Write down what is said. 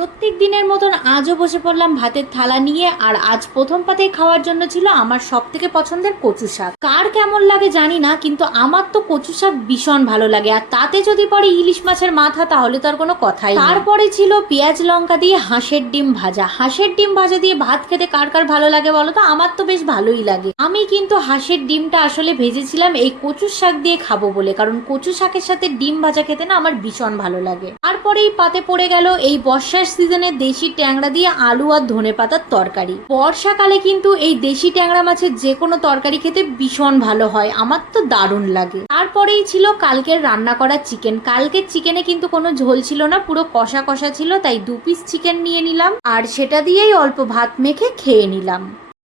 প্রত্যেক দিনের মতন আজও বসে পড়লাম ভাতের থালা নিয়ে। আর আজ প্রথম পাতেই খাওয়ার জন্য ছিল আমার সব থেকে পছন্দের কচু শাক। কার কেমন লাগে জানি না, কিন্তু আমার তো কচু শাক ভীষণ ভালো লাগে। আর তাতে যদি পরে ইলিশ মাছের মাথা, তাহলে তো আর কোনো কথাই নেই। তারপরে ছিল পেঁয়াজ লঙ্কা দিয়ে হাঁসের ডিম ভাজা। হাঁসের ডিম ভাজা দিয়ে ভাত খেতে কার কার ভালো লাগে বলো তো? আমার তো বেশ ভালোই লাগে। আমি কিন্তু হাঁসের ডিমটা আসলে ভেজেছিলাম এই কচু শাক দিয়ে খাবো বলে, কারণ কচু শাকের সাথে ডিম ভাজা খেতে না আমার ভীষণ ভালো লাগে। তারপরেই পাতে পড়ে গেল এই বর্ষার সিজনে দেশি ট্যাংরা দিয়ে আলু আর ধনে পাতার তরকারি। বর্ষাকালে কিন্তু এই দেশি ট্যাংরা মাছের যে কোনো তরকারি খেতে ভীষণ ভালো হয়, আমার তো দারুণ লাগে। তারপরেই ছিল কালকের রান্না করা চিকেন। কালকের চিকেনে কিন্তু কোনো ঝোল ছিল না, পুরো কষা কষা ছিল, তাই 2 পিস চিকেন নিয়ে নিলাম আর সেটা দিয়েই অল্প ভাত মেখে খেয়ে নিলাম।